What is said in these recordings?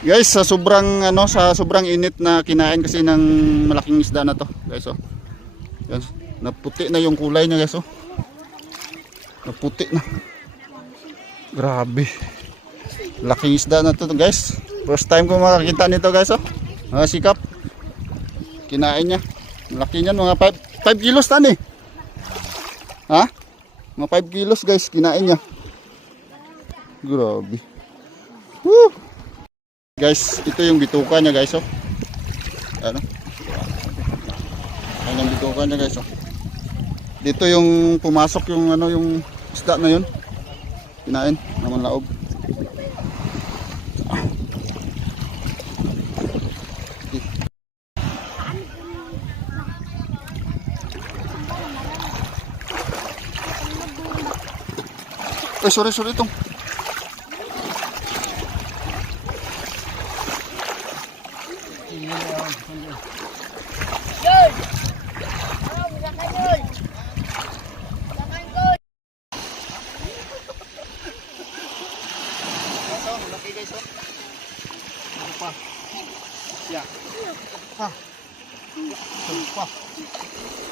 Guys, sa sobrang init na kinain kasi ng malaking isda na to, guys, oh. Yan, naputi na yung kulay niya, guys, oh. Naputi na. Grabe. Laking isda na to, guys. First time ko makakita nito, guys, oh. Sikap. Kinain niya. Malaki niyan, mga 5 kilos tan eh. Ha? Mga 5 kilos, guys, kinain niya. Grabe. Woo! Guys, ito yung bituka niya, guys, oh. Ano? Ayan yung bituka niya, guys, oh. Dito yung pumasok yung yung isda na yun. Kinain naman laog. Sorry itong.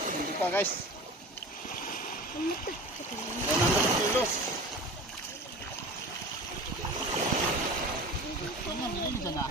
Hindi pa, guys. 100 kilos. Ano,